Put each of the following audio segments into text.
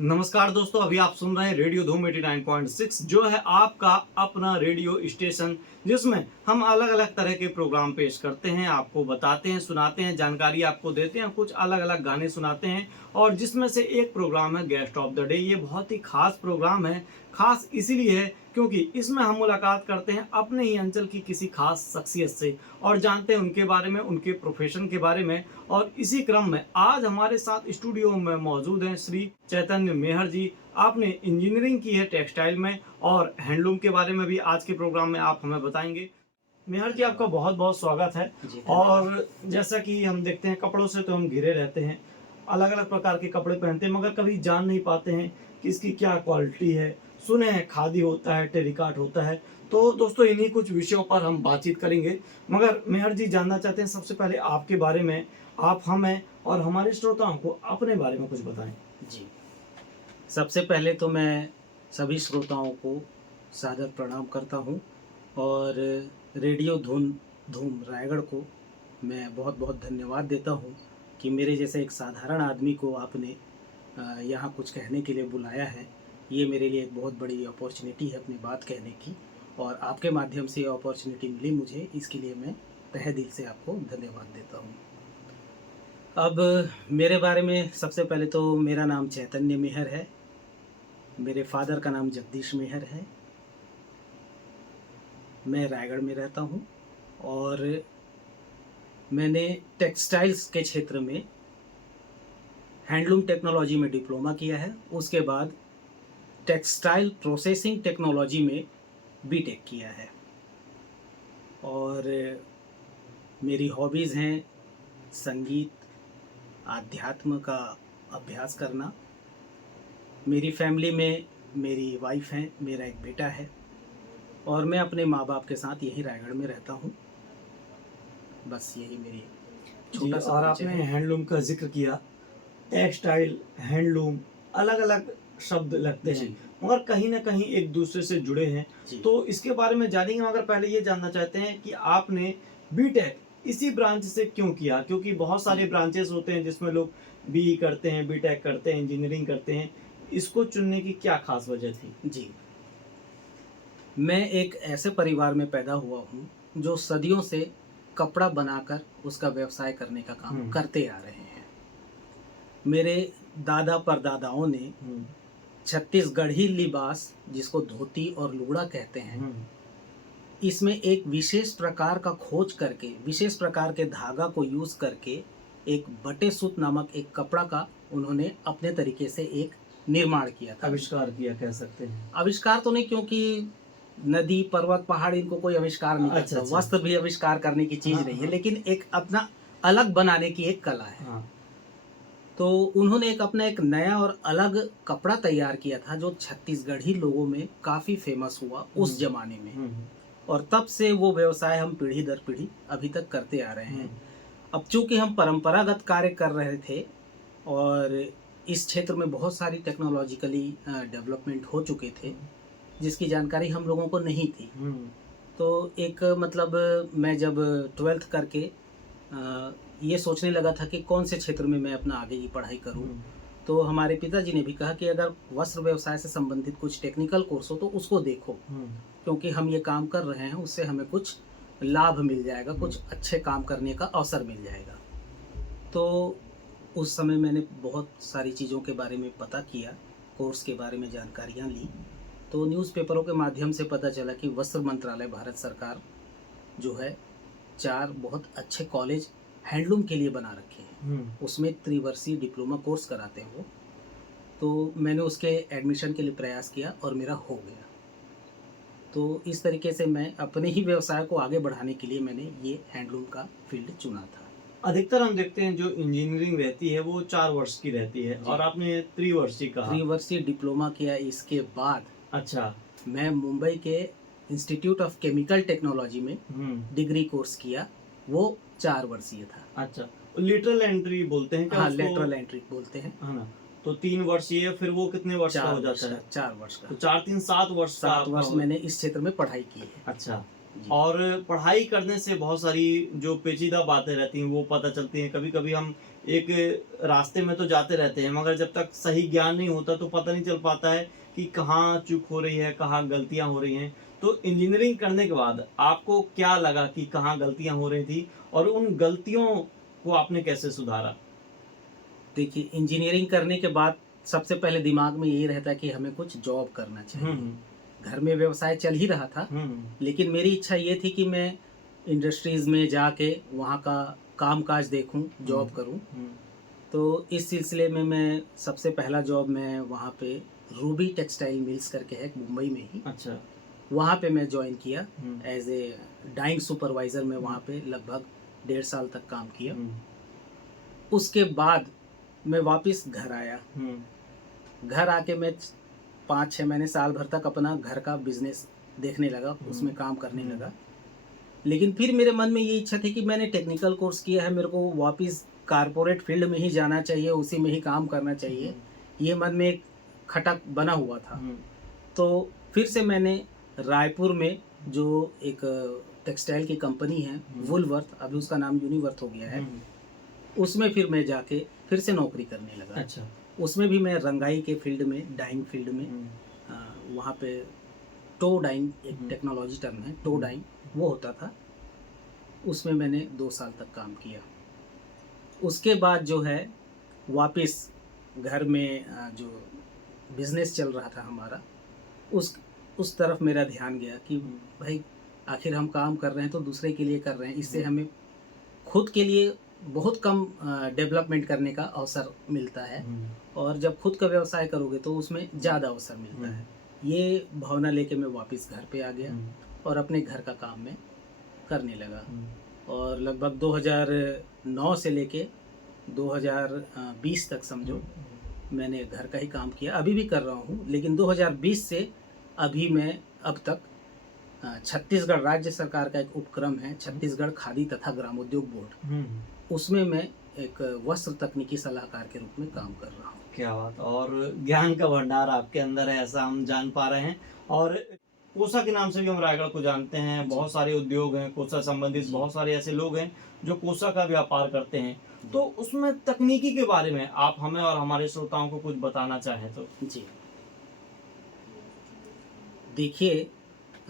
नमस्कार दोस्तों, अभी आप सुन रहे हैं रेडियो धूम 89.6 जो है आपका अपना रेडियो स्टेशन, जिसमें हम अलग अलग तरह के प्रोग्राम पेश करते हैं, आपको बताते हैं, सुनाते हैं, जानकारी आपको देते हैं, कुछ अलग अलग गाने सुनाते हैं। और जिसमें से एक प्रोग्राम है गेस्ट ऑफ द डे। ये बहुत ही खास प्रोग्राम है। खास इसीलिए है क्योंकि इसमें हम मुलाकात करते हैं अपने ही अंचल की किसी खास शख्सियत से और जानते हैं उनके बारे में, उनके प्रोफेशन के बारे में। और इसी क्रम में आज हमारे साथ स्टूडियो में मौजूद हैं श्री चैतन्य मेहर जी। आपने इंजीनियरिंग की है टेक्सटाइल में और हैंडलूम के बारे में भी आज के प्रोग्राम में आप हमें बताएंगे। मेहर जी, आपका बहुत बहुत स्वागत है। और जैसा कि हम देखते हैं, कपड़ों से तो हम घिरे रहते हैं, अलग अलग प्रकार के कपड़े पहनते हैं, मगर कभी जान नहीं पाते हैं कि इसकी क्या क्वालिटी है। सुने हैं खादी होता है, टेरिकॉट होता है। तो दोस्तों, इन्हीं कुछ विषयों पर हम बातचीत करेंगे। मगर मेहर जी, जानना चाहते हैं सबसे पहले आपके बारे में। आप हमें और हमारे श्रोताओं को अपने बारे में कुछ बताएं। जी, सबसे पहले तो मैं सभी श्रोताओं को सादर प्रणाम करता हूं और रेडियो धूम रायगढ़ को मैं बहुत बहुत धन्यवाद देता हूं कि मेरे जैसे एक साधारण आदमी को आपने यहाँ कुछ कहने के लिए बुलाया है। ये मेरे लिए एक बहुत बड़ी अपॉर्चुनिटी है अपनी बात कहने की, और आपके माध्यम से ये अपॉर्चुनिटी मिली मुझे, इसके लिए मैं तहे दिल से आपको धन्यवाद देता हूँ। अब मेरे बारे में सबसे पहले तो मेरा नाम चैतन्य मेहर है। मेरे फादर का नाम जगदीश मेहर है। मैं रायगढ़ में रहता हूँ और मैंने टेक्सटाइल्स के क्षेत्र में हैंडलूम टेक्नोलॉजी में डिप्लोमा किया है। उसके बाद टेक्सटाइल प्रोसेसिंग टेक्नोलॉजी में बीटेक किया है। और मेरी हॉबीज़ हैं संगीत, आध्यात्म का अभ्यास करना। मेरी फैमिली में मेरी वाइफ है, मेरा एक बेटा है और मैं अपने माँ बाप के साथ यहीं रायगढ़ में रहता हूँ। बस यही मेरी छोटा सा। और आपने हैंडलूम का जिक्र किया, टेक्सटाइल, हैंडलूम, अलग अलग शब्द लगते हैं मगर कहीं ना कहीं एक दूसरे से जुड़े हैं। तो इसके बारे में जानेंगे, मगर पहले ये जानना चाहते हैं कि आपने बीटेक इसी ब्रांच से क्यों किया? क्योंकि बहुत सारे ब्रांचेस होते हैं जिसमें लोग बीई करते हैं, बीटेक करते हैं, इंजीनियरिंग करते हैं। इसको चुनने की क्या खास वजह थी? जी, मैं एक ऐसे परिवार में पैदा हुआ हूँ जो सदियों से कपड़ा बनाकर उसका व्यवसाय करने का काम करते आ रहे हैं। मेरे दादा परदादाओं ने छत्तीसगढ़ी लिबास, जिसको धोती और लुगड़ा कहते हैं, इसमें एक विशेष प्रकार का खोज करके, विशेष प्रकार के धागा को यूज करके एक बटे सूत नामक एक कपड़ा का उन्होंने अपने तरीके से एक निर्माण किया था। आविष्कार किया कह सकते हैं। आविष्कार तो नहीं, क्योंकि नदी, पर्वत, पहाड़ इनको कोई आविष्कार नहीं करता। अच्छा। वस्त्र भी आविष्कार करने की चीज नहीं है, लेकिन एक अपना अलग बनाने की एक कला है। तो उन्होंने अपना एक नया और अलग कपड़ा तैयार किया था जो छत्तीसगढ़ी लोगों में काफी फेमस हुआ उस जमाने में। और तब से वो व्यवसाय हम पीढ़ी दर पीढ़ी अभी तक करते आ रहे हैं। अब चूंकि हम परंपरागत कार्य कर रहे थे और इस क्षेत्र में बहुत सारी टेक्नोलॉजिकली डेवलपमेंट हो चुके थे जिसकी जानकारी हम लोगों को नहीं थी। तो एक मतलब मैं जब 12th करके ये सोचने लगा था कि कौन से क्षेत्र में मैं अपना आगे की पढ़ाई करूं, तो हमारे पिताजी ने भी कहा कि अगर वस्त्र व्यवसाय से संबंधित कुछ टेक्निकल कोर्स हो तो उसको देखो, क्योंकि हम ये काम कर रहे हैं, उससे हमें कुछ लाभ मिल जाएगा, कुछ अच्छे काम करने का अवसर मिल जाएगा। तो उस समय मैंने बहुत सारी चीज़ों के बारे में पता किया, कोर्स के बारे में जानकारियाँ ली। तो न्यूज़पेपरों के माध्यम से पता चला कि वस्त्र मंत्रालय भारत सरकार जो है 4 बहुत अच्छे कॉलेज हैंडलूम के लिए बना रखे हैं। उसमें त्रिवर्षीय डिप्लोमा कोर्स कराते हैं वो। तो मैंने उसके एडमिशन के लिए प्रयास किया और मेरा हो गया। तो इस तरीके से मैं अपने ही व्यवसाय को आगे बढ़ाने के लिए मैंने ये हैंडलूम का फील्ड चुना था। अधिकतर हम देखते हैं जो इंजीनियरिंग रहती है वो 4 वर्ष की रहती है और आपने त्रिवर्षीय कहा। त्रिवर्षीय डिप्लोमा किया। इसके बाद अच्छा, मैं मुंबई के इंस्टीट्यूट ऑफ केमिकल टेक्नोलॉजी में डिग्री कोर्स किया, वो 4 वर्षीय था। अच्छा, लेटरल एंट्री बोलते हैं क्या? हाँ, लेटरल एंट्री बोलते हैं, है ना। तो 3 वर्षीय, फिर वो कितने वर्ष का हो जाता है? 4 वर्ष का। तो 4 3 7 वर्ष। 7 वर्ष मैंने इस क्षेत्र में पढ़ाई की है। अच्छा। और पढ़ाई करने से बहुत सारी जो पेचीदा बातें रहती हैं वो पता चलती हैं। कभी कभी हम एक रास्ते में तो जाते रहते हैं, मगर जब तक सही ज्ञान नहीं होता तो पता नहीं चल पाता है कि कहाँ चूक हो रही है, कहाँ गलतियाँ हो रही हैं। तो इंजीनियरिंग करने के बाद आपको क्या लगा कि कहाँ गलतियाँ हो रही थी और उन गलतियों को आपने कैसे सुधारा? देखिए, इंजीनियरिंग करने के बाद सबसे पहले दिमाग में यही रहता है कि हमें कुछ जॉब करना चाहिए। हम्म घर में व्यवसाय चल ही रहा था, हम्म लेकिन मेरी इच्छा ये थी कि मैं इंडस्ट्रीज़ में जाके वहाँ का काम-काज देखूँ, जॉब करूँ। हम्म तो इस सिलसिले में मैं सबसे पहला जॉब मैं वहाँ पे रूबी टेक्सटाइल मिल्स करके है मुंबई में ही, अच्छा। वहाँ पे मैं जॉइन किया हम्म एज ए डाइंग सुपरवाइज़र। मैं वहाँ पे लगभग 1.5 साल तक काम किया। हम्म उसके बाद मैं वापस घर आया। घर आके मैं 5-6 महीने, साल भर तक अपना घर का बिजनेस देखने लगा, उसमें काम करने लगा। लेकिन फिर मेरे मन में ये इच्छा थी कि मैंने टेक्निकल कोर्स किया है, मेरे को वापस कारपोरेट फील्ड में ही जाना चाहिए, उसी में ही काम करना चाहिए। ये मन में एक खटक बना हुआ था। तो फिर से मैंने रायपुर में जो एक टेक्सटाइल की कंपनी है वुलवर्थ, अभी उसका नाम यूनिवर्थ हो गया है, उसमें फिर मैं जाके फिर से नौकरी करने लगा। अच्छा। उसमें भी मैं रंगाई के फील्ड में, डाइंग फील्ड में, वहाँ पे टो डाइंग एक टेक्नोलॉजी टर्म है, टो डाइंग वो होता था। उसमें मैंने 2 साल तक काम किया। उसके बाद जो है वापस घर में जो बिजनेस चल रहा था हमारा, उस तरफ मेरा ध्यान गया कि भाई आखिर हम काम कर रहे हैं तो दूसरे के लिए कर रहे हैं, इससे हमें खुद के लिए बहुत कम डेवलपमेंट करने का अवसर मिलता है, और जब खुद का व्यवसाय करोगे तो उसमें ज़्यादा अवसर मिलता है। ये भावना लेके मैं वापस घर पे आ गया और अपने घर का काम में करने लगा। और लगभग 2009 से लेके 2020 तक समझो मैंने घर का ही काम किया, अभी भी कर रहा हूँ। लेकिन 2020 से अभी मैं अब तक छत्तीसगढ़ राज्य सरकार का एक उपक्रम है, छत्तीसगढ़ खादी तथा ग्रामोद्योग बोर्ड, उसमें मैं एक वस्त्र तकनीकी सलाहकार के रूप में काम कर रहा हूँ। क्या बात। और ज्ञान का भंडार आपके अंदर है, ऐसा हम जान पा रहे हैं। और कोसा के नाम से भी हम रायगढ़ को जानते हैं, बहुत सारे उद्योग हैं कोसा संबंधित, बहुत सारे ऐसे लोग हैं जो कोसा का व्यापार करते हैं। तो उसमें तकनीकी के बारे में आप हमें और हमारे श्रोताओं को कुछ बताना चाहें तो? जी, देखिए,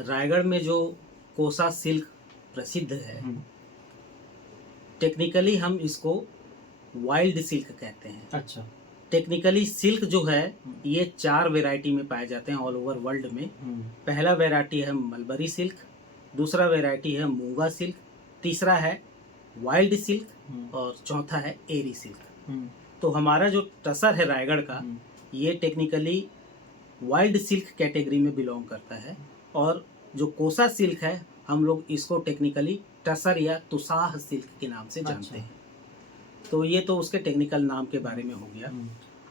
रायगढ़ में जो कोसा सिल्क प्रसिद्ध है, टेक्निकली हम इसको वाइल्ड सिल्क कहते हैं। अच्छा। टेक्निकली सिल्क जो है ये 4 वैरायटी में पाए जाते हैं ऑल ओवर वर्ल्ड में। पहला वैरायटी है मलबरी सिल्क, दूसरा वैरायटी है मूंगा सिल्क, तीसरा है वाइल्ड सिल्क और चौथा है एरी सिल्क। तो हमारा जो टसर है रायगढ़ का, ये टेक्निकली वाइल्ड सिल्क कैटेगरी में बिलोंग करता है। और जो कोसा सिल्क है हम लोग इसको टेक्निकली टसर या तुसाह सिल्क के नाम से जानते हैं। तो ये तो उसके टेक्निकल नाम के बारे में हो गया।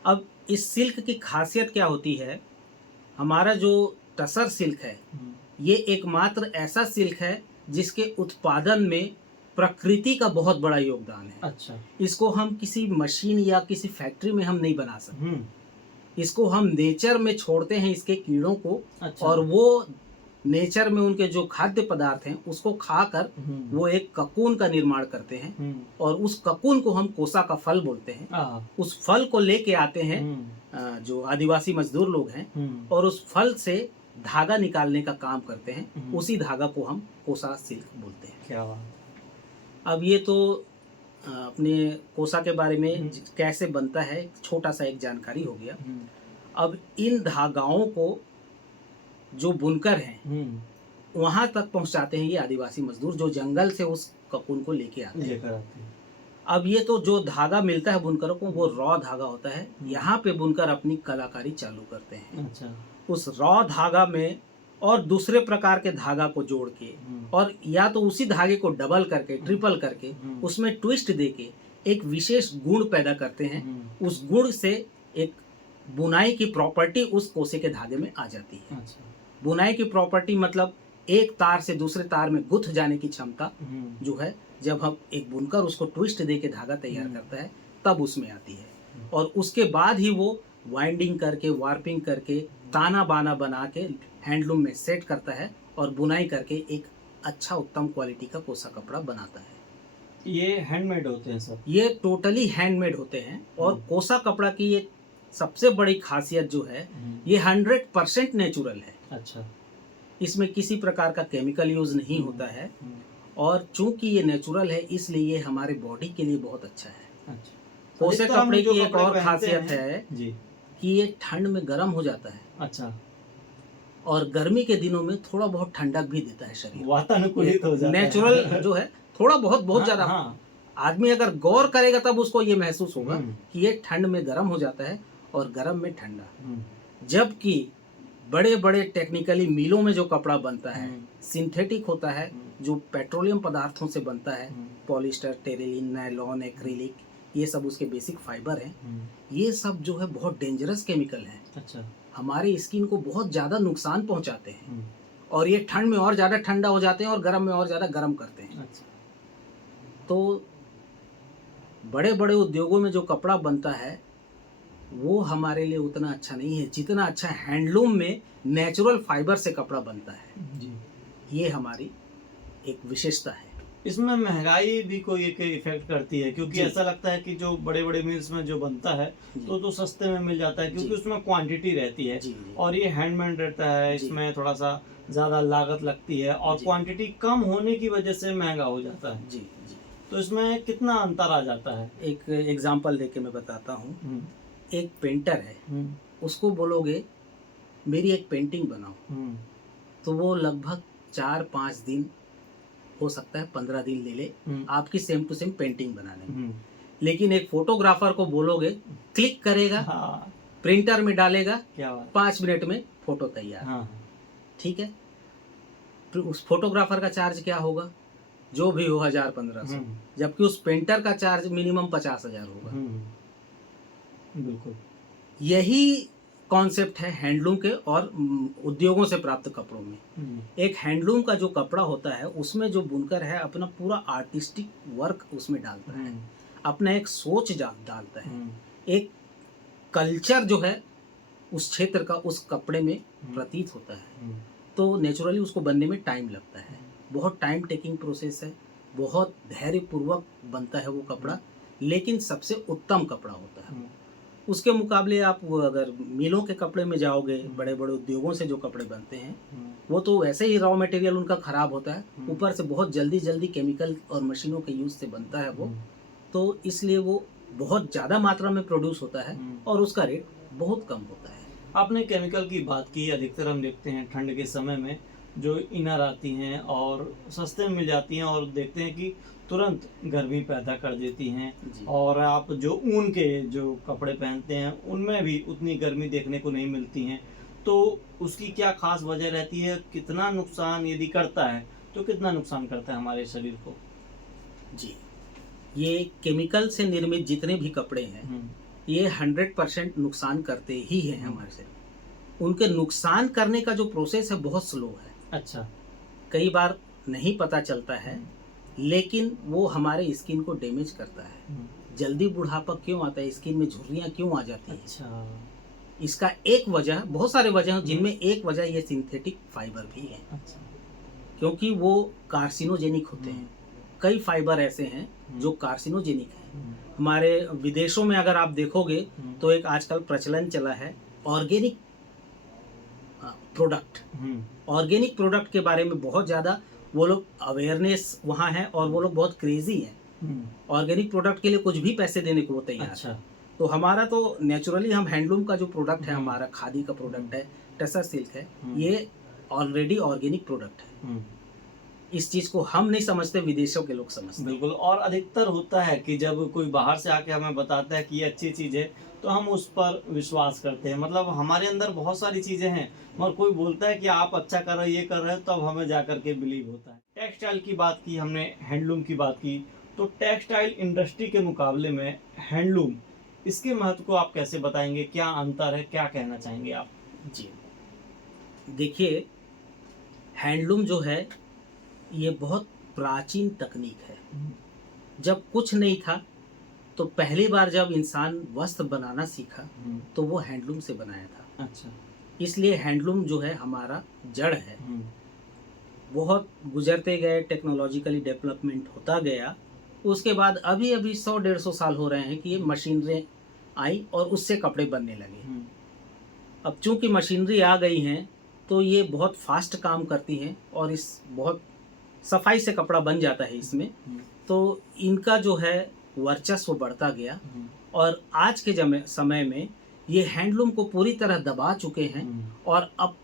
अब इस सिल्क की खासियत क्या होती है, हमारा जो टसर सिल्क है ये एकमात्र ऐसा सिल्क है जिसके उत्पादन में प्रकृति का बहुत बड़ा योगदान है। अच्छा। इसको हम किसी मशीन या किसी फैक्ट्री में हम नहीं बना सकते। इसको हम नेचर में छोड़ते हैं, इसके कीड़ों को। अच्छा। और वो नेचर में उनके जो खाद्य पदार्थ हैं उसको खाकर वो एक ककून का निर्माण करते हैं, और उस ककून को हम कोसा का फल बोलते हैं। उस फल को लेके आते हैं जो आदिवासी मजदूर लोग हैं, और उस फल से धागा निकालने का काम करते हैं। उसी धागा को हम कोसा सिल्क बोलते हैं। क्या बात। अब ये तो अपने कोसा के बारे में कैसे बनता है छोटा सा एक जानकारी हो गया। अब इन धागाओं को जो बुनकर हैं वहां तक पहुंचाते हैं ये आदिवासी मजदूर, जो जंगल से उस ककून को लेके आते हैं। अब ये तो जो धागा मिलता है बुनकरों को वो रॉ धागा होता है। यहाँ पे बुनकर अपनी कलाकारी चालू करते हैं। अच्छा। उस रॉ धागा में और दूसरे प्रकार के धागा को जोड़ के, और या तो उसी धागे को डबल करके, ट्रिपल करके, उसमें ट्विस्ट देके एक विशेष गुण पैदा करते हैं। उस गुण से एक बुनाई की प्रॉपर्टी उस कोसे के धागे में आ जाती है। अच्छा। बुनाई की प्रॉपर्टी मतलब एक तार से दूसरे तार में गुथ जाने की क्षमता जो है, जब हम एक बुनकर उसको ट्विस्ट दे के धागा तैयार करता है तब उसमें आती है। और उसके बाद ही वो वाइंडिंग करके, वार्पिंग करके, ताना बाना बना के हैंडलूम में सेट करता है और बुनाई करके एक अच्छा उत्तम क्वालिटी का कोसा कपड़ा बनाता है। ये हैंडमेड होते हैं सब? ये टोटली हैंडमेड होते हैं। और कोसा कपड़ा की एक सबसे बड़ी खासियत जो है, ये 100% नेचुरल है। अच्छा। इसमें किसी प्रकार का केमिकल यूज नहीं होता है, और चूंकि ये नेचुरल है इसलिए ये हमारे बॉडी के लिए बहुत अच्छा है। अच्छा। कोसे अधिकतर हम कपड़े जो की एक कपड़े और पहनते खासियत हैं है जी, कि ये ठंड में गर्म हो जाता है, अच्छा, और गर्मी के दिनों में थोड़ा बहुत ठंडक भी देता है शरीर को। वातानुकूलित हो जाता है। नेचुरल जो है, थोड़ा बहुत हाँ, ज्यादा हाँ। आदमी अगर गौर करेगा तब उसको ये महसूस होगा हम्म, कि ये ठंड में गर्म हो जाता है और गर्म में ठंडा। हम्म, जबकि बड़े बड़े टेक्निकली मिलों में जो कपड़ा बनता है, हम्म, सिंथेटिक होता है, जो पेट्रोलियम पदार्थों से बनता है, हम्म, पॉलिस्टर, टेरिलिन, नायलॉन, एक्रिलिक, ये सब उसके बेसिक फाइबर हैं। हम्म। ये सब जो है बहुत डेंजरस केमिकल हैं, अच्छा। हमारी स्किन को बहुत ज़्यादा नुकसान पहुंचाते हैं, हम्म, और ये ठंड में और ज़्यादा ठंडा हो जाते हैं और गर्म में और ज़्यादा गर्म करते हैं। अच्छा। तो बड़े बड़े उद्योगों में जो कपड़ा बनता है वो हमारे लिए उतना अच्छा नहीं है जितना अच्छा हैंडलूम में नेचुरल फाइबर से कपड़ा बनता है। जी। ये हमारी एक विशेषता है। इसमें महंगाई भी कोई एक इफेक्ट करती है, क्योंकि जी। ऐसा लगता है कि जो बड़े बड़े मिल्स में जो बनता है जी। तो सस्ते में मिल जाता है, क्योंकि जी। उसमें क्वांटिटी रहती है। जी, जी। और ये हैंडमेड रहता है, जी। इसमें थोड़ा सा ज़्यादा लागत लगती है, और जी। क्वांटिटी कम होने की वजह से महंगा हो जाता है। जी, जी। तो इसमें कितना अंतर आ जाता है? एक एग्जांपल देके मैं बताता हूँ। हम्म, एक पेंटर है, हम्म, उसको बोलोगे मेरी एक पेंटिंग बनाओ, हम्म, तो वो लगभग 4-5 दिन, हो सकता है 15 दिन ले ले हम्म, आपकी सेम टू सेम पेंटिंग बनाने में। हम्म। लेकिन एक फोटोग्राफर को बोलोगे, क्लिक करेगा, हाँ, प्रिंटर में डालेगा, क्या बात। 5 मिनट में फोटो तैयार। हाँ, ठीक है। फिर उस फोटोग्राफर का चार्ज क्या होगा? जो भी हो 1000-1500। हम्म, जबकि उस पेंटर का चार्ज मिनिमम 50,000 होगा। बिल्कुल। यही कॉन्सेप्ट है हैंडलूम के और उद्योगों से प्राप्त कपड़ों में। हम्म, एक हैंडलूम का जो कपड़ा होता है उसमें जो बुनकर है अपना पूरा आर्टिस्टिक वर्क उसमें डालता है, हम्म, अपना एक सोच डालता है, हम्म, एक कल्चर जो है उस क्षेत्र का उस कपड़े में प्रतीत होता है। हम्म, तो नेचुरली उसको बनने में टाइम लगता है, बहुत टाइम टेकिंग प्रोसेस है, बहुत धैर्यपूर्वक बनता है वो कपड़ा, लेकिन सबसे उत्तम कपड़ा होता है। उसके मुकाबले आप वो अगर मिलों के कपड़े में जाओगे, बड़े बड़े उद्योगों से जो कपड़े बनते हैं वो तो वैसे ही रॉ मटेरियल उनका ख़राब होता है, ऊपर से बहुत जल्दी जल्दी केमिकल और मशीनों के यूज़ से बनता है वो, तो इसलिए वो बहुत ज़्यादा मात्रा में प्रोड्यूस होता है और उसका रेट बहुत कम होता है। आपने केमिकल की बात की। अधिकतर हम देखते हैं ठंड के समय में जो इनर आती हैं और सस्ते में मिल जाती हैं, और देखते हैं कि तुरंत गर्मी पैदा कर देती हैं। जी। और आप जो ऊन के जो कपड़े पहनते हैं उनमें भी उतनी गर्मी देखने को नहीं मिलती हैं। तो उसकी क्या खास वजह रहती है? कितना नुकसान यदि करता है तो कितना नुकसान करता है हमारे शरीर को? जी, ये केमिकल से निर्मित जितने भी कपड़े हैं ये 100% नुकसान करते ही हैं हमारे से। उनके नुकसान करने का जो प्रोसेस है बहुत स्लो है। अच्छा। कई बार नहीं पता चलता है, लेकिन वो हमारे स्किन को डैमेज करता है। जल्दी बुढ़ापा क्यों आता है, स्किन में झुर्रियाँ क्यों आ जाती हैं? अच्छा। इसका एक वजह, बहुत सारे वजह हैं जिनमें एक वजह ये सिंथेटिक फाइबर भी है, अच्छा। क्योंकि वो कार्सिनोजेनिक होते हैं। कई फाइबर ऐसे हैं जो कार्सिनोजेनिक हैं। हमारे विदेशों में अगर आप देखोगे तो एक आजकल प्रचलन चला है ऑर्गेनिक प्रोडक्ट। ऑर्गेनिक प्रोडक्ट के बारे में बहुत ज़्यादा वो लोग अवेयरनेस वहाँ है और वो लोग बहुत क्रेजी हैं। ऑर्गेनिक प्रोडक्ट के लिए कुछ भी पैसे देने को वो तैयार अच्छा। है। तो हमारा तो नेचुरली हम हैंडलूम का जो प्रोडक्ट है, हमारा खादी का प्रोडक्ट है, टसर सिल्क है, ये ऑलरेडी ऑर्गेनिक प्रोडक्ट है। इस चीज़ को हम नहीं समझते, विदेशों के लोग समझते हैं। बिल्कुल। और अधिकतर होता है कि जब कोई बाहर से आके हमें बताता है कि ये अच्छी चीज़ है तो हम उस पर विश्वास करते हैं। मतलब हमारे अंदर बहुत सारी चीज़ें हैं, मगर कोई बोलता है कि आप अच्छा कर रहे हो, ये कर रहे हो, तब हमें जा करके बिलीव होता है। टेक्सटाइल की बात की हमने, हैंडलूम की बात की, तो टेक्सटाइल इंडस्ट्री के मुकाबले में हैंडलूम, इसके महत्व को आप कैसे बताएंगे? क्या अंतर है, क्या कहना चाहेंगे आप? जी, देखिए, हैंडलूम जो है ये बहुत प्राचीन तकनीक है। जब कुछ नहीं था तो पहली बार जब इंसान वस्त्र बनाना सीखा तो वो हैंडलूम से बनाया था। अच्छा। इसलिए हैंडलूम जो है हमारा जड़ है। बहुत गुजरते गए, टेक्नोलॉजिकली डेवलपमेंट होता गया, उसके बाद अभी अभी 100-150 साल हो रहे हैं कि ये मशीनरी आई और उससे कपड़े बनने लगे। अब चूंकि मशीनरी आ गई हैं तो ये बहुत फास्ट काम करती हैं और इस बहुत सफाई से कपड़ा बन जाता है इसमें। तो इनका जो है वर्चस्व बढ़ता गया और आज के समय में ये हैंडलूम को पूरी तरह दबा चुके हैं। और अब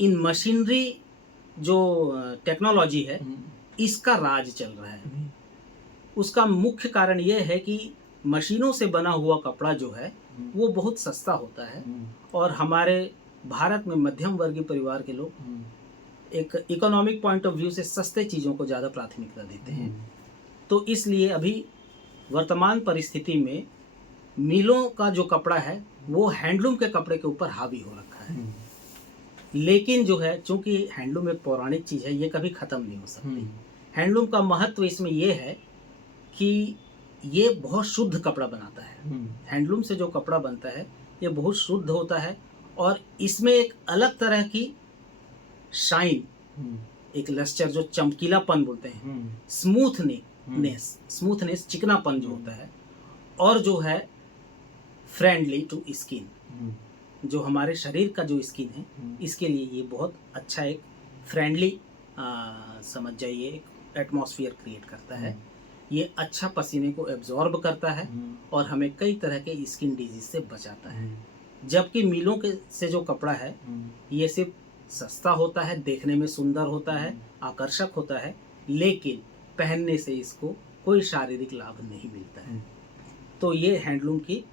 इन मशीनरी जो टेक्नोलॉजी है इसका राज चल रहा है। उसका मुख्य कारण ये है कि मशीनों से बना हुआ कपड़ा जो है वो बहुत सस्ता होता है और हमारे भारत में मध्यम वर्गीय परिवार के लोग एक इकोनॉमिक पॉइंट ऑफ व्यू से सस्ते चीज़ों को ज़्यादा प्राथमिकता देते हैं। तो इसलिए अभी वर्तमान परिस्थिति में मिलों का जो कपड़ा है वो हैंडलूम के कपड़े के ऊपर हावी हो रखा है। लेकिन जो है चूंकि हैंडलूम एक पौराणिक चीज़ है, ये कभी ख़त्म नहीं हो सकती। हैंडलूम का महत्व इसमें ये है कि ये बहुत शुद्ध कपड़ा बनाता है। हैंडलूम से जो कपड़ा बनता है ये बहुत शुद्ध होता है और इसमें एक अलग तरह की शाइन, एक लस्टर जो चमकीलापन बोलते हैं, स्मूथनेस चिकनापन जो होता है और जो है फ्रेंडली टू स्किन, जो हमारे शरीर का जो स्किन है इसके लिए ये बहुत अच्छा एक फ्रेंडली समझ जाइए एक एटमॉस्फेयर क्रिएट करता है। ये अच्छा पसीने को एब्जॉर्ब करता है और हमें कई तरह के स्किन डिजीज से बचाता है। जबकि मिलों के से जो कपड़ा है ये सिर्फ सस्ता होता है, देखने में सुंदर होता है, आकर्षक होता है, लेकिन पहनने से इसको कोई शारीरिक लाभ नहीं मिलता है। तो ये हैंडलूम की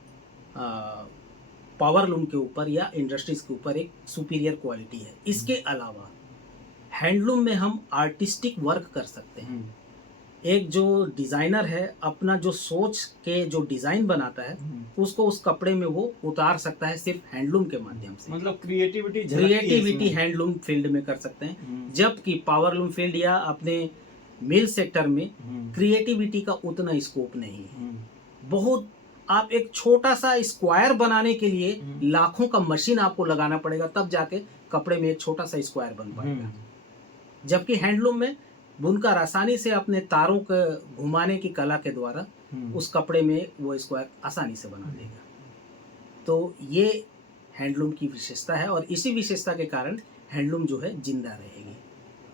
पावरलूम के ऊपर या इंडस्ट्रीज के ऊपर एक सुपीरियर क्वालिटी है। इसके अलावा हैंडलूम में हम आर्टिस्टिक वर्क कर सकते हैं। एक जो डिज़ाइनर है अपना जो सोच के जो डिज़ाइन बनाता है उसको उस कपड़े में वो उतार सकता है सिर्फ हैंडलूम के माध्यम से। मतलब क्रिएटिविटी हैंडलूम फील्ड में कर सकते हैं, जबकि पावरलूम फील्ड या अपने मिल सेक्टर में क्रिएटिविटी का उतना स्कोप नहीं है। बहुत आप एक छोटा सा स्क्वायर बनाने के लिए लाखों का मशीन आपको लगाना पड़ेगा, तब जाके कपड़े में एक छोटा सा स्क्वायर बन पाएगा। जबकि हैंडलूम में बुनकर आसानी से अपने तारों को घुमाने की कला के द्वारा उस कपड़े में वो स्क्वायर आसानी से बना देगा। तो ये हैंडलूम की विशेषता है और इसी विशेषता के कारण हैंडलूम जो है जिंदा रहेगी।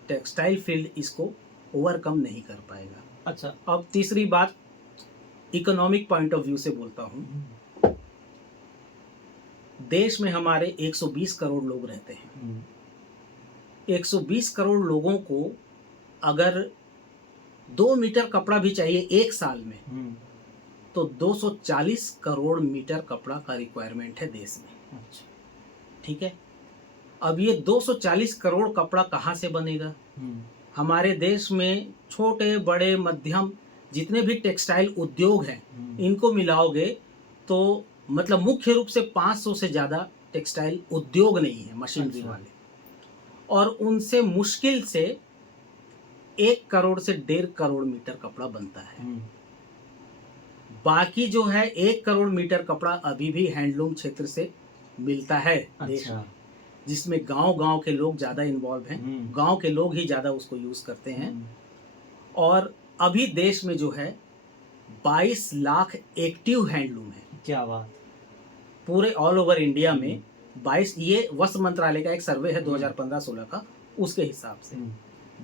टेक्सटाइल फील्ड इसको ओवरकम नहीं कर पाएगा। अच्छा, अब तीसरी बात इकोनॉमिक पॉइंट ऑफ व्यू से बोलता हूँ। देश में हमारे 120 करोड़ लोग रहते हैं। 120 करोड़ लोगों को अगर 2 मीटर कपड़ा भी चाहिए एक साल में तो 240 करोड़ मीटर कपड़ा का रिक्वायरमेंट है देश में। अच्छा, ठीक है। अब ये 240 करोड़ कपड़ा कहाँ से बनेगा? हमारे देश में छोटे बड़े मध्यम जितने भी टेक्सटाइल उद्योग हैं इनको मिलाओगे तो मतलब मुख्य रूप से 500 से ज़्यादा टेक्सटाइल उद्योग नहीं है मशीनरी वाले, और उनसे मुश्किल से 1 करोड़ से 1.5 करोड़ मीटर कपड़ा बनता है। बाकी जो है 1 करोड़ मीटर कपड़ा अभी भी हैंडलूम क्षेत्र से मिलता है देश में, जिसमें गांव-गांव के लोग ज़्यादा इन्वॉल्व हैं। गांव के लोग ही ज़्यादा उसको यूज़ करते हैं। और अभी देश में जो है 22 लाख एक्टिव हैंडलूम है। क्या बात! पूरे ऑल ओवर इंडिया में 22, ये वस्त्र मंत्रालय का एक सर्वे है 2015-16 का, उसके हिसाब से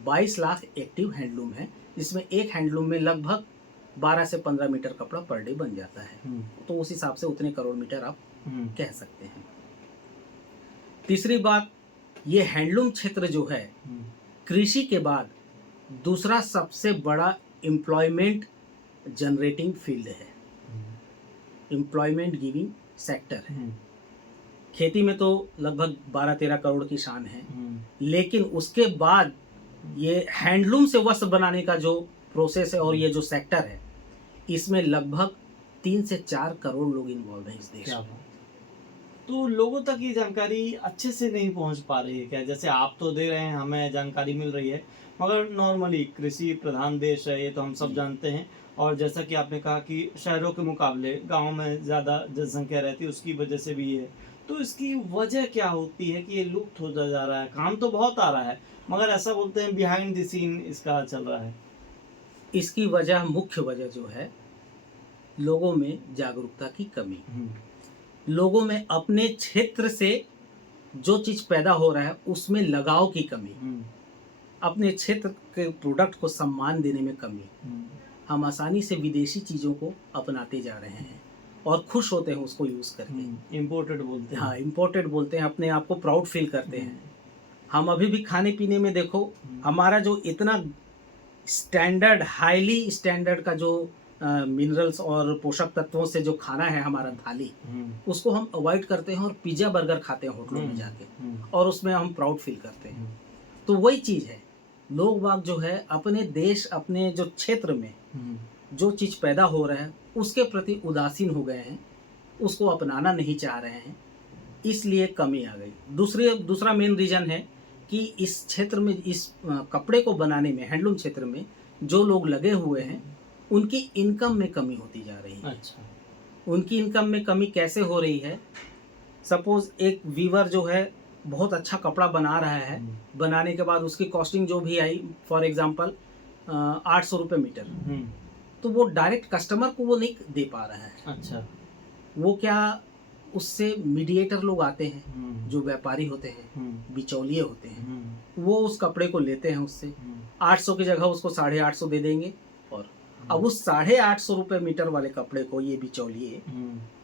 22 लाख एक्टिव हैंडलूम है, जिसमें एक हैंडलूम में लगभग 12 से 15 मीटर कपड़ा पर डे बन जाता है। तो उस हिसाब से उतने करोड़ मीटर आप कह सकते हैं। तीसरी बात, ये हैंडलूम क्षेत्र जो है कृषि के बाद दूसरा सबसे बड़ा एम्प्लॉयमेंट जनरेटिंग फील्ड है, एम्प्लॉयमेंट गिविंग सेक्टर है। खेती में तो लगभग 12-13 करोड़ की शान है, लेकिन उसके बाद ये हैंडलूम से वस्त्र बनाने का जो प्रोसेस है और ये जो सेक्टर है इसमें लगभग 3 से 4 करोड़ लोग इन्वॉल्व हैं इस देश में। तो लोगों तक ये जानकारी अच्छे से नहीं पहुंच पा रही है क्या? जैसे आप तो दे रहे हैं, हमें जानकारी मिल रही है, मगर नॉर्मली कृषि प्रधान देश है ये तो हम सब जानते हैं। और जैसा कि आपने कहा कि शहरों के मुकाबले गाँव में ज़्यादा जनसंख्या रहती है, उसकी वजह से भी है। तो इसकी वजह क्या होती है कि ये लुप्त होता जा रहा है? काम तो बहुत आ रहा है मगर ऐसा बोलते हैं बिहाइंड द सीन इसका चल रहा है। इसकी वजह, मुख्य वजह जो है, लोगों में जागरूकता की कमी। लोगों में अपने क्षेत्र से जो चीज़ पैदा हो रहा है उसमें लगाव की कमी, अपने क्षेत्र के प्रोडक्ट को सम्मान देने में कमी। हम आसानी से विदेशी चीज़ों को अपनाते जा रहे हैं और खुश होते हैं उसको यूज़ करके। इम्पोर्टेड बोलते हैं। हाँ, इम्पोर्टेड बोलते हैं, अपने आप को प्राउड फील करते हैं। हम अभी भी खाने पीने में देखो, हमारा जो इतना स्टैंडर्ड, हाईली स्टैंडर्ड का जो मिनरल्स और पोषक तत्वों से जो खाना है हमारा थाली, उसको हम अवॉइड करते हैं और पिज्ज़ा बर्गर खाते हैं होटलों में जाके, और उसमें हम प्राउड फील करते हैं। तो वही चीज़ है, लोग बाग जो है अपने देश, अपने जो क्षेत्र में जो चीज़ पैदा हो रहा है उसके प्रति उदासीन हो गए हैं, उसको अपनाना नहीं चाह रहे हैं, इसलिए कमी आ गई। दूसरा मेन रीज़न है कि इस क्षेत्र में, इस कपड़े को बनाने में, हैंडलूम क्षेत्र में जो लोग लगे हुए हैं उनकी इनकम में कमी होती जा रही है। अच्छा, उनकी इनकम में कमी कैसे हो रही है? सपोज एक वीवर जो है बहुत अच्छा कपड़ा बना रहा है, बनाने के बाद उसकी कॉस्टिंग जो भी आई, फॉर एग्जांपल 800 रुपये मीटर, तो वो डायरेक्ट कस्टमर को वो नहीं दे पा रहा है। अच्छा, वो क्या, उससे मीडिएटर लोग आते हैं, जो व्यापारी होते हैं, बिचौलिए होते हैं, वो उस कपड़े को लेते हैं, उससे 800 की जगह उसको 850 दे देंगे, और अब उस 850 रुपये मीटर वाले कपड़े को ये बिचौलिए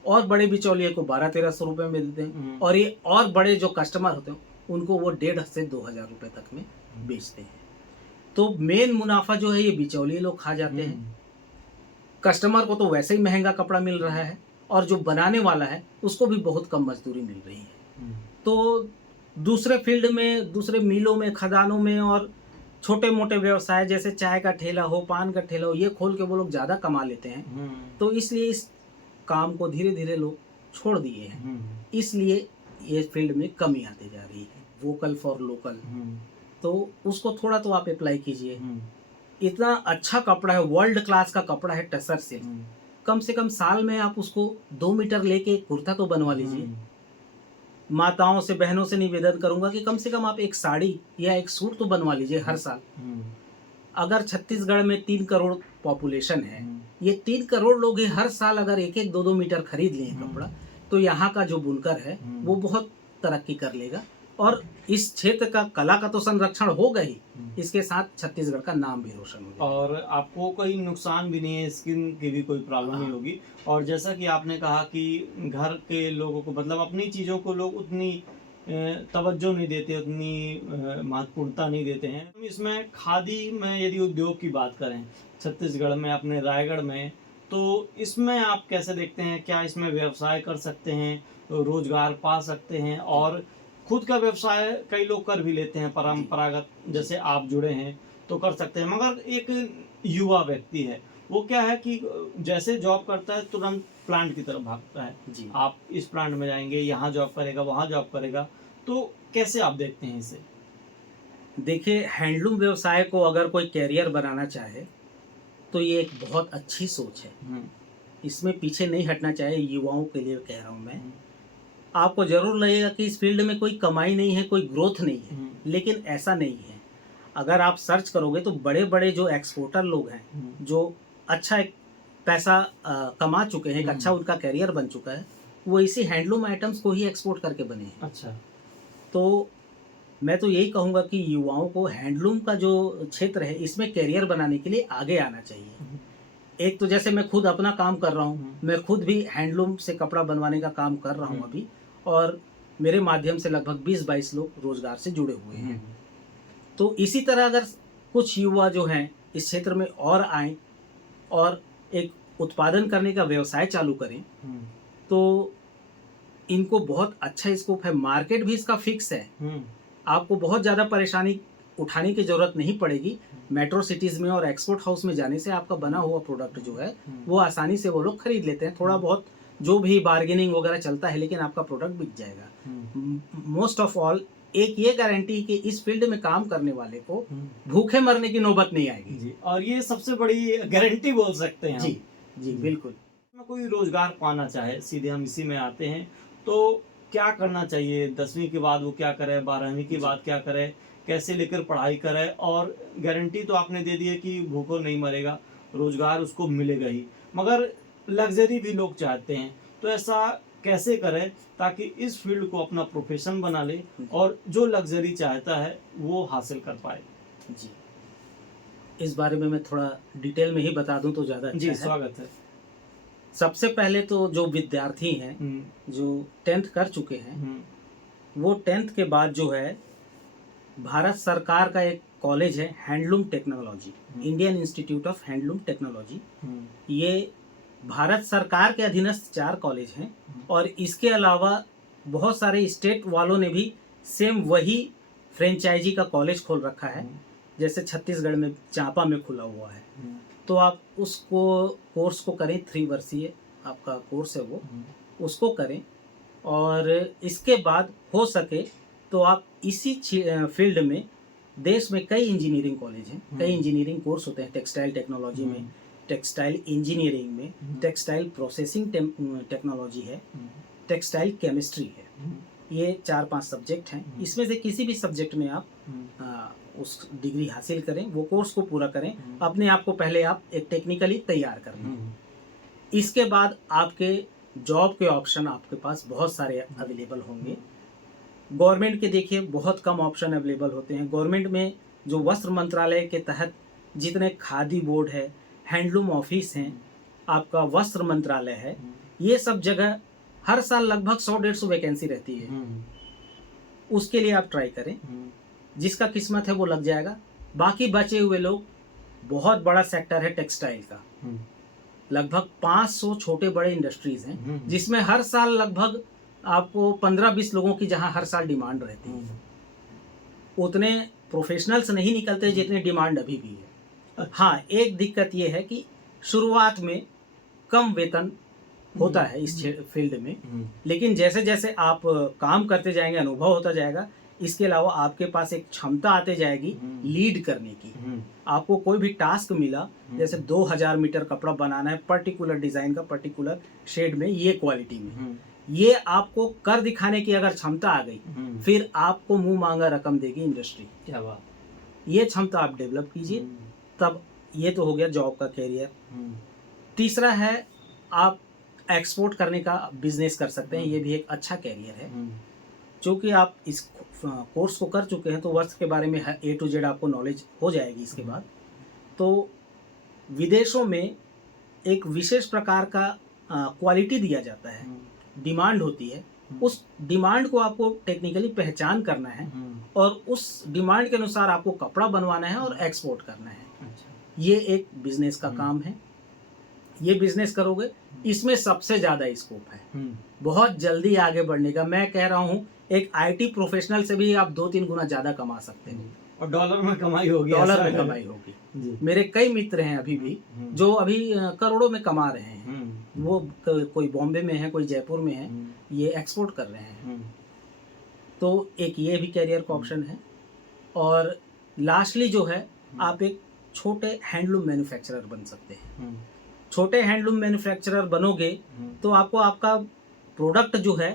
और बड़े बिचौलिए को 1200-1300 रुपये में देते हैं, और ये और बड़े जो कस्टमर होते हैं उनको वो 1,500 से 2,000 रुपये तक में बेचते हैं। तो मेन मुनाफा जो है ये बिचौलिए लोग खा जाते हैं। कस्टमर को तो वैसे ही महंगा कपड़ा मिल रहा है, और जो बनाने वाला है उसको भी बहुत कम मजदूरी मिल रही है। तो दूसरे फील्ड में, दूसरे मिलों में, खदानों में, और छोटे मोटे व्यवसाय जैसे चाय का ठेला हो, पान का ठेला हो, ये खोल के वो लोग ज़्यादा कमा लेते हैं। तो इसलिए इस काम को धीरे धीरे लोग छोड़ दिए हैं, इसलिए ये फील्ड में कमी आती जा रही है। वोकल फॉर लोकल, तो उसको थोड़ा तो आप अप्लाई कीजिए। इतना अच्छा कपड़ा है, वर्ल्ड क्लास का कपड़ा है टसर से, कम से कम साल में आप उसको 2 मीटर लेके एक कुर्ता तो बनवा लीजिए। माताओं से, बहनों से निवेदन करूंगा कि कम से कम आप एक साड़ी या एक सूट तो बनवा लीजिए हर साल। अगर छत्तीसगढ़ में 3 करोड़ पॉपुलेशन है, ये 3 करोड़ लोग ही हर साल अगर 1-1, 2-2 मीटर खरीद लें कपड़ा, तो यहाँ का जो बुनकर है वो बहुत तरक्की कर लेगा, और इस क्षेत्र का कला का तो संरक्षण होगा ही, इसके साथ छत्तीसगढ़ का नाम भी रोशन होगा, और आपको कोई नुकसान भी नहीं है, स्किन की भी कोई प्रॉब्लम नहीं होगी। और जैसा कि आपने कहा कि घर के लोगों को, मतलब अपनी चीज़ों को लोग उतनी तवज्जो नहीं देते, उतनी महत्वपूर्णता नहीं देते हैं। इसमें खादी में यदि उद्योग की बात करें छत्तीसगढ़ में, अपने रायगढ़ में, तो इसमें आप कैसे देखते हैं? क्या इसमें व्यवसाय कर सकते हैं, रोजगार पा सकते हैं, और खुद का व्यवसाय कई लोग कर भी लेते हैं परंपरागत, जैसे आप जुड़े हैं तो कर सकते हैं, मगर एक युवा व्यक्ति है, वो क्या है कि जैसे जॉब करता है तुरंत प्लांट की तरफ भागता है जी। आप इस प्लांट में जाएंगे, यहाँ जॉब करेगा, वहाँ जॉब करेगा, तो कैसे आप देखते हैं इसे? देखिए, हैंडलूम व्यवसाय को अगर कोई कैरियर बनाना चाहे तो ये एक बहुत अच्छी सोच है, इसमें पीछे नहीं हटना चाहिए। युवाओं के लिए कह रहा हूँ मैं, आपको जरूर लगेगा कि इस फील्ड में कोई कमाई नहीं है, कोई ग्रोथ नहीं है, लेकिन ऐसा नहीं है। अगर आप सर्च करोगे तो बड़े बड़े जो एक्सपोर्टर लोग हैं, जो अच्छा एक पैसा कमा चुके हैं, एक अच्छा उनका कैरियर बन चुका है, वो इसी हैंडलूम आइटम्स को ही एक्सपोर्ट करके बने हैं। अच्छा, तो मैं तो यही कहूँगा कि युवाओं को हैंडलूम का जो क्षेत्र है इसमें कैरियर बनाने के लिए आगे आना चाहिए। एक तो जैसे मैं खुद अपना काम कर रहा हूँ, मैं खुद भी हैंडलूम से कपड़ा बनवाने का काम कर रहा हूँ अभी, और मेरे माध्यम से लगभग 20-22 लोग रोजगार से जुड़े हुए हैं। तो इसी तरह अगर कुछ युवा जो हैं इस क्षेत्र में और आएं और एक उत्पादन करने का व्यवसाय चालू करें, तो इनको बहुत अच्छा स्कोप है। मार्केट भी इसका फिक्स है, आपको बहुत ज़्यादा परेशानी उठाने की ज़रूरत नहीं पड़ेगी। मेट्रो सिटीज़ में और एक्सपोर्ट हाउस में जाने से आपका बना हुआ प्रोडक्ट जो है वो आसानी से वो लोग खरीद लेते हैं। थोड़ा बहुत जो भी बार्गेनिंग वगैरह चलता है, लेकिन आपका प्रोडक्ट बिक जाएगा। मोस्ट ऑफ ऑल एक ये गारंटी कि इस फील्ड में काम करने वाले को भूखे मरने की नौबत नहीं आएगी जी। और ये सबसे बड़ी गारंटी बोल सकते हैं जी जी बिल्कुल। कोई रोजगार पाना चाहे, सीधे हम इसी में आते हैं, तो क्या करना चाहिए? 10वीं के बाद वो क्या करे, 12वीं के बाद क्या करे, कैसे लेकर पढ़ाई करे, और गारंटी तो आपने दे दी है कि भूखों नहीं मरेगा, रोजगार उसको मिलेगा ही, मगर लग्जरी भी लोग चाहते हैं। तो ऐसा कैसे करें ताकि इस फील्ड को अपना प्रोफेशन बना ले और जो लग्जरी चाहता है वो हासिल कर पाए? जी, इस बारे में मैं थोड़ा डिटेल में ही बता दूं तो ज़्यादा अच्छा जी, है। स्वागत है। सबसे पहले तो जो विद्यार्थी हैं जो 10th कर चुके हैं, वो 10th के बाद जो है भारत सरकार का एक कॉलेज है handloom technology, Indian institute of handloom technology. ये भारत सरकार के अधीनस्थ 4 कॉलेज हैं, और इसके अलावा बहुत सारे स्टेट वालों ने भी सेम वही फ्रेंचाइजी का कॉलेज खोल रखा है। जैसे छत्तीसगढ़ में चांपा में खुला हुआ है, तो आप उसको कोर्स को करें, 3 वर्षीय आपका कोर्स है वो, उसको करें। और इसके बाद हो सके तो आप इसी फील्ड में, देश में कई इंजीनियरिंग कॉलेज हैं, कई इंजीनियरिंग कोर्स होते हैं, टेक्सटाइल टेक्नोलॉजी में, टेक्सटाइल इंजीनियरिंग में, टेक्सटाइल प्रोसेसिंग टेक्नोलॉजी है, टेक्सटाइल केमिस्ट्री है। ये 4-5 सब्जेक्ट हैं। इसमें से किसी भी सब्जेक्ट में आप उस डिग्री हासिल करें, वो कोर्स को पूरा करें, अपने आप को पहले आप एक टेक्निकली तैयार कर लें। इसके बाद आपके जॉब के ऑप्शन आपके पास बहुत सारे अवेलेबल होंगे। गवर्नमेंट के देखिए बहुत कम ऑप्शन अवेलेबल होते हैं। गवर्नमेंट में जो वस्त्र मंत्रालय के तहत जितने खादी बोर्ड है, हैंडलूम ऑफिस हैं, आपका वस्त्र मंत्रालय है, ये सब जगह हर साल लगभग 100-150 वैकेंसी रहती है। उसके लिए आप ट्राई करें, जिसका किस्मत है वो लग जाएगा। बाकी बचे हुए लोग, बहुत बड़ा सेक्टर है टेक्सटाइल का, लगभग 500 छोटे बड़े इंडस्ट्रीज हैं, जिसमें हर साल लगभग आपको 15-20 लोगों की जहां हर साल डिमांड रहती है, उतने प्रोफेशनल्स नहीं निकलते जितने डिमांड अभी भी है। हाँ, एक दिक्कत ये है कि शुरुआत में कम वेतन होता है इस फील्ड में, लेकिन जैसे जैसे आप काम करते जाएंगे, अनुभव होता जाएगा। इसके अलावा आपके पास एक क्षमता आते जाएगी लीड करने की। आपको कोई भी टास्क मिला, जैसे 2000 मीटर कपड़ा बनाना है, पर्टिकुलर डिजाइन का, पर्टिकुलर शेड में, ये क्वालिटी में, ये आपको कर दिखाने की अगर क्षमता आ गई, फिर आपको मुंह मांगा रकम देगी इंडस्ट्री। क्या बात! ये क्षमता आप डेवलप कीजिए, तब ये तो हो गया जॉब का कैरियर। तीसरा है, आप एक्सपोर्ट करने का बिजनेस कर सकते हैं, ये भी एक अच्छा कैरियर है। चूँकि आप इस कोर्स को कर चुके हैं, तो वस्त्र के बारे में A to Z आपको नॉलेज हो जाएगी। इसके बाद तो विदेशों में एक विशेष प्रकार का क्वालिटी दिया जाता है, डिमांड होती है। उस डिमांड को आपको टेक्निकली पहचान करना है, और उस डिमांड के अनुसार आपको कपड़ा बनवाना है और एक्सपोर्ट करना है। ये एक बिजनेस का काम है। ये बिजनेस करोगे, इसमें सबसे ज़्यादा स्कोप है बहुत जल्दी आगे बढ़ने का। मैं कह रहा हूँ, एक IT प्रोफेशनल से भी आप 2-3 गुना ज़्यादा कमा सकते हैं, और डॉलर में कमाई होगी। डॉलर में कमाई होगी। मेरे कई मित्र हैं अभी भी जो अभी करोड़ों में कमा रहे हैं। वो कोई बॉम्बे में है, कोई जयपुर में है, ये एक्सपोर्ट कर रहे हैं। तो एक ये भी कैरियर का ऑप्शन है। और लास्टली जो है, आप एक छोटे हैंडलूम मैन्युफैक्चरर बन सकते हैं। छोटे हैंडलूम मैन्युफैक्चरर बनोगे तो आपको आपका प्रोडक्ट जो है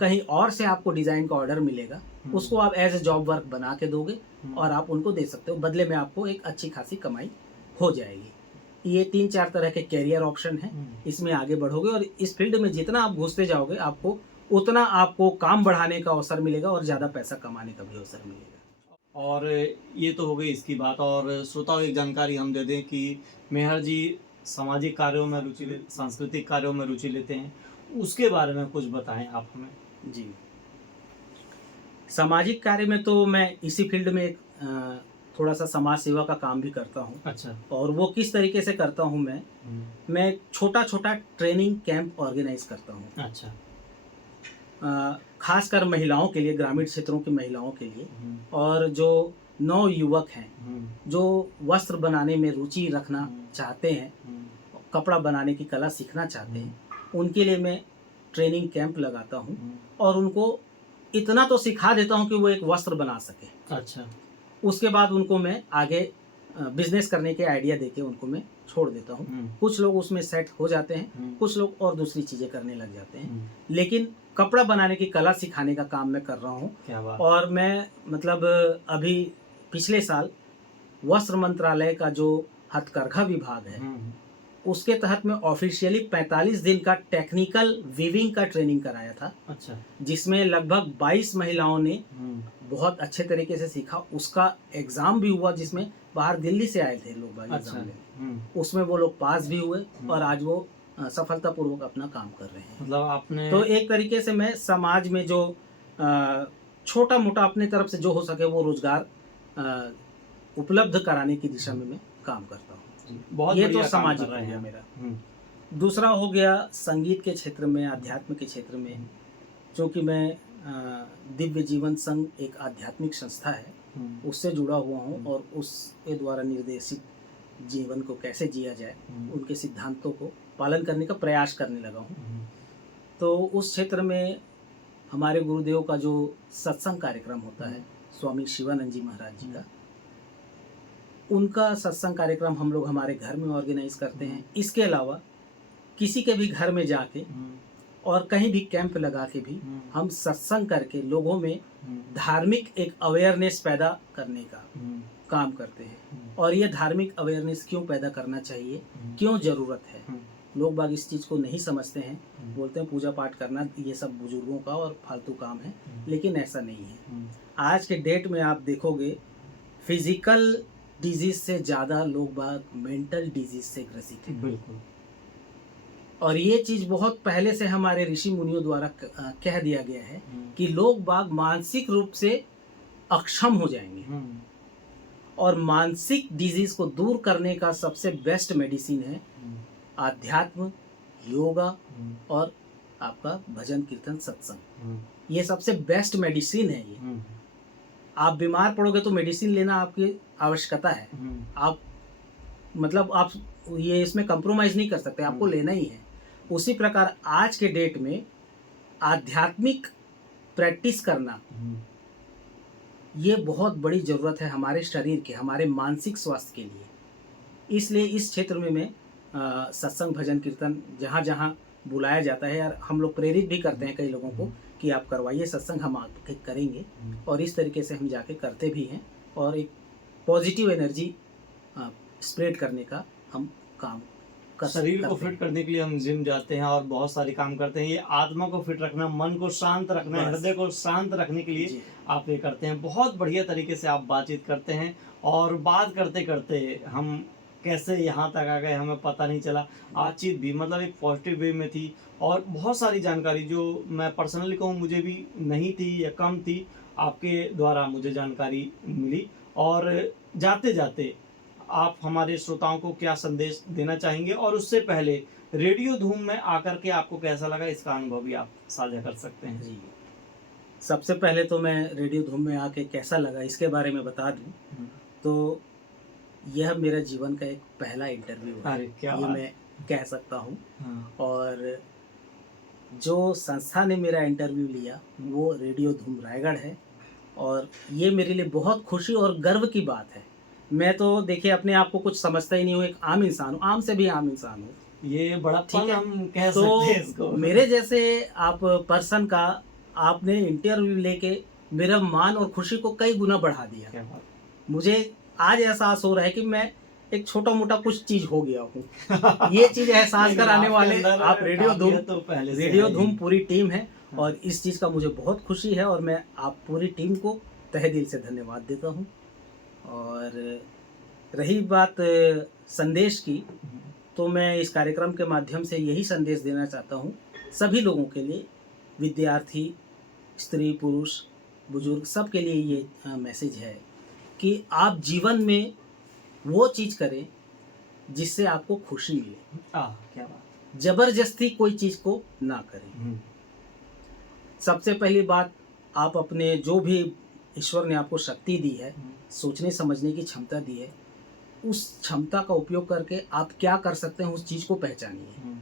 कहीं और से आपको डिज़ाइन का ऑर्डर मिलेगा, उसको आप एज ए जॉब वर्क बना के दोगे और आप उनको दे सकते हो। बदले में आपको एक अच्छी खासी कमाई हो जाएगी। ये 3-4 तरह के कैरियर ऑप्शन हैं, इसमें आगे बढ़ोगे, और इस फील्ड में जितना आप घुसते जाओगे, आपको उतना आपको काम बढ़ाने का अवसर मिलेगा और ज़्यादा पैसा कमाने का भी अवसर मिलेगा। और ये तो हो गई इसकी बात। और श्रोताओं, एक जानकारी हम दे दें कि मेहर जी सामाजिक कार्यों में रुचि, सांस्कृतिक कार्यों में रुचि लेते हैं, उसके बारे में कुछ बताएं आप हमें। जी, सामाजिक कार्य में तो मैं इसी फील्ड में थोड़ा सा समाज सेवा का काम भी करता हूँ। अच्छा। और वो किस तरीके से करता हूँ, मैं छोटा छोटा ट्रेनिंग कैंप ऑर्गेनाइज करता हूँ। अच्छा। खासकर महिलाओं के लिए, ग्रामीण क्षेत्रों की महिलाओं के लिए, और जो नव युवक हैं जो वस्त्र बनाने में रुचि रखना चाहते हैं, कपड़ा बनाने की कला सीखना चाहते हैं, उनके लिए मैं ट्रेनिंग कैंप लगाता हूँ और उनको इतना तो सिखा देता हूँ कि वो एक वस्त्र बना सके। अच्छा। उसके बाद उनको मैं आगे बिजनेस करने के आइडिया देके उनको मैं छोड़ देता हूँ। कुछ लोग उसमें सेट हो जाते हैं, कुछ लोग और दूसरी चीज़ें करने लग जाते हैं, लेकिन कपड़ा बनाने की कला सिखाने का काम मैं कर रहा हूँ। क्या बात। और मैं मतलब अभी पिछले साल वस्त्र मंत्रालय का जो हथकरघा विभाग है उसके तहत मैं ऑफिशियली 45 दिन का टेक्निकल वीविंग का ट्रेनिंग कराया था, अच्छा। जिसमें लगभग 22 महिलाओं ने बहुत अच्छे तरीके से सीखा। उसका एग्ज़ाम भी हुआ जिसमें बाहर दिल्ली से आए थे लोग बाग एग्ज़ाम लेने, उसमें वो लोग पास भी हुए और आज वो सफलतापूर्वक अपना काम कर रहे हैं। मतलब आपने तो एक तरीके से मैं समाज में जो छोटा मोटा अपने तरफ से जो हो सके वो रोजगार उपलब्ध कराने की दिशा में मैं काम करता हूँ। बहुत ये बढ़िया तो काम सामाजिक कर रहे हो गया हैं। मेरा। दूसरा हो गया संगीत के क्षेत्र में, आध्यात्म के क्षेत्र में, क्योंकि मैं दिव्य जीवन संघ एक आध्यात्मिक संस्था है उससे जुड़ा हुआ हूँ और उसके द्वारा निर्देशित जीवन को कैसे जिया जाए उनके सिद्धांतों को पालन करने का प्रयास करने लगा हूँ। तो उस क्षेत्र में हमारे गुरुदेव का जो सत्संग कार्यक्रम होता है स्वामी शिवानंद जी महाराज जी का, उनका सत्संग कार्यक्रम हम लोग हमारे घर में ऑर्गेनाइज करते हैं। इसके अलावा किसी के भी घर में जाके और कहीं भी कैंप लगा के भी हम सत्संग करके लोगों में धार्मिक एक अवेयरनेस पैदा करने का काम करते हैं। और ये धार्मिक अवेयरनेस क्यों पैदा करना चाहिए, क्यों ज़रूरत है, लोग बाग इस चीज़ को नहीं समझते हैं, बोलते हैं पूजा पाठ करना ये सब बुजुर्गों का और फालतू काम है, लेकिन ऐसा नहीं है। आज के डेट में आप देखोगे फिजिकल डिजीज से ज़्यादा लोग बाग मेंटल डिजीज से ग्रसित हैं। बिल्कुल। और ये चीज़ बहुत पहले से हमारे ऋषि मुनियों द्वारा कह दिया गया है कि लोग बाग मानसिक रूप से अक्षम हो जाएंगे और मानसिक डिजीज को दूर करने का सबसे बेस्ट मेडिसिन है आध्यात्म, योगा और आपका भजन कीर्तन सत्संग। ये सबसे बेस्ट मेडिसिन है। ये आप बीमार पड़ोगे तो मेडिसिन लेना आपकी आवश्यकता है, आप मतलब आप ये इसमें कंप्रोमाइज़ नहीं कर सकते, आपको लेना ही है। उसी प्रकार आज के डेट में आध्यात्मिक प्रैक्टिस करना ये बहुत बड़ी ज़रूरत है हमारे शरीर के, हमारे मानसिक स्वास्थ्य के लिए। इसलिए इस क्षेत्र में मैं सत्संग भजन कीर्तन जहाँ जहाँ बुलाया जाता है, यार हम लोग प्रेरित भी करते हैं कई लोगों को कि आप करवाइए सत्संग, हम आपके करेंगे। और इस तरीके से हम जाके करते भी हैं और एक पॉजिटिव एनर्जी स्प्रेड करने का हम काम कर शरीर को फिट करने के लिए हम जिम जाते हैं और बहुत सारे काम करते हैं। ये आत्मा को फिट रखना, मन को शांत रखना, हृदय को शांत रखने के लिए आप ये करते हैं। बहुत बढ़िया तरीके से आप बातचीत करते हैं और बात करते करते हम कैसे यहाँ तक आ गए हमें पता नहीं चला। बातचीत भी मतलब एक पॉजिटिव वे में थी और बहुत सारी जानकारी जो मैं पर्सनली कहूँ मुझे भी नहीं थी या कम थी, आपके द्वारा मुझे जानकारी मिली। और जाते जाते आप हमारे श्रोताओं को क्या संदेश देना चाहेंगे और उससे पहले रेडियो धूम में आकर के आपको कैसा लगा इसका अनुभव भी आप साझा कर सकते हैं। जी, सबसे पहले तो मैं रेडियो धूम में आके कैसा लगा इसके बारे में बता दूं तो यह मेरा जीवन का एक पहला इंटरव्यू है, ये मैं कह सकता हूँ। और जो संस्था ने मेरा इंटरव्यू लिया वो रेडियो धूम रायगढ़ है और ये मेरे लिए बहुत खुशी और गर्व की बात है। मैं तो देखिए अपने आप को कुछ समझता ही नहीं हूँ, एक आम इंसान हूँ, आम से भी आम इंसान हूँ। ये बड़ा ठीक है, हम कह तो सकते हैं इसको। मेरे जैसे आप पर्सन का आपने इंटरव्यू लेके मेरा मान और खुशी को कई गुना बढ़ा दिया। मुझे आज एहसास हो रहा है कि मैं एक छोटा मोटा कुछ चीज हो गया हूँ। ये चीज एहसास कराने वाले आप रेडियो धूम पूरी टीम है और इस चीज का मुझे बहुत खुशी है और मैं आप पूरी टीम को तहे दिल से धन्यवाद देता हूँ। और रही बात संदेश की, तो मैं इस कार्यक्रम के माध्यम से यही संदेश देना चाहता हूँ सभी लोगों के लिए, विद्यार्थी, स्त्री, पुरुष, बुजुर्ग, सब के लिए ये मैसेज है कि आप जीवन में वो चीज़ करें जिससे आपको खुशी मिले। क्या बात। जबरदस्ती कोई चीज़ को ना करें। सबसे पहली बात, आप अपने जो भी ईश्वर ने आपको शक्ति दी है, सोचने समझने की क्षमता दी है, उस क्षमता का उपयोग करके आप क्या कर सकते हैं उस चीज़ को पहचानिए।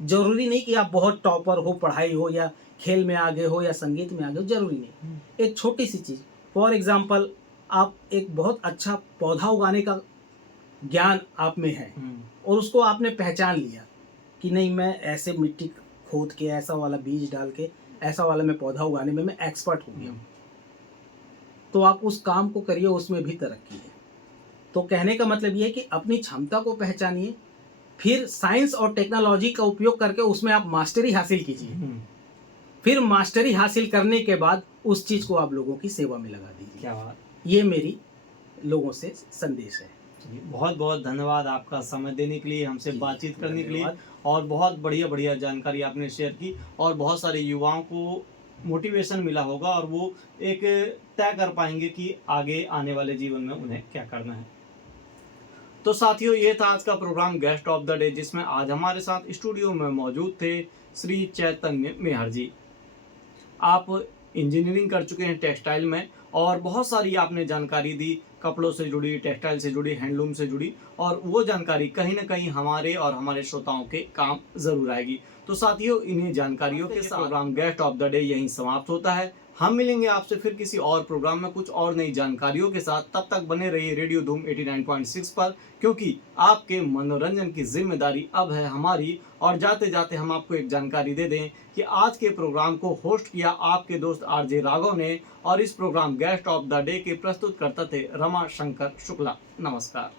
जरूरी नहीं कि आप बहुत टॉपर हो, पढ़ाई हो या खेल में आगे हो या संगीत में आगे हो, जरूरी नहीं। एक छोटी सी चीज़, फॉर एग्जाम्पल आप एक बहुत अच्छा पौधा उगाने का ज्ञान आप में है और उसको आपने पहचान लिया कि नहीं मैं ऐसे मिट्टी खोद के ऐसा वाला बीज डाल के ऐसा वाला मैं पौधा उगाने में मैं एक्सपर्ट हो गया हूँ, तो आप उस काम को करिए, उसमें भी तरक्की है। तो कहने का मतलब ये है कि अपनी क्षमता को पहचानिए, फिर साइंस और टेक्नोलॉजी का उपयोग करके उसमें आप मास्टरी हासिल कीजिए, फिर मास्टरी हासिल करने के बाद उस चीज़ को आप लोगों की सेवा में लगा दीजिए। क्या बात। ये मेरी लोगों से संदेश है। बहुत बहुत धन्यवाद आपका समय देने के लिए, हमसे जी, बातचीत करने के लिए, धन्यवाद। और बहुत बढ़िया बढ़िया जानकारी आपने शेयर की, और बहुत सारे युवाओं को मोटिवेशन मिला होगा और वो एक तय कर पाएंगे कि आगे आने वाले जीवन में उन्हें क्या करना है। तो साथियों, ये था आज का programme guest of the day, जिसमें आज हमारे साथ स्टूडियो में मौजूद थे श्री चैतन्य मेहर जी। आप इंजीनियरिंग कर चुके हैं टेक्सटाइल में, और बहुत सारी आपने जानकारी दी, कपड़ों से जुड़ी, टेक्सटाइल से जुड़ी, हैंडलूम से जुड़ी, और वो जानकारी कहीं ना कहीं हमारे और हमारे श्रोताओं के काम जरूर आएगी। तो साथियों, इन्हीं जानकारियों के साथ programme guest of the day यहीं समाप्त होता है। हम मिलेंगे आपसे फिर किसी और प्रोग्राम में कुछ और नई जानकारियों के साथ। तब तक बने रहिए रेडियो धूम 89.6 पर, क्योंकि आपके मनोरंजन की जिम्मेदारी अब है हमारी। और जाते जाते हम आपको एक जानकारी दे दें कि आज के प्रोग्राम को होस्ट किया आपके दोस्त आरजे राघव ने, और इस programme guest of the day के प्रस्तुत करता थे रमा शंकर शुक्ला। नमस्कार।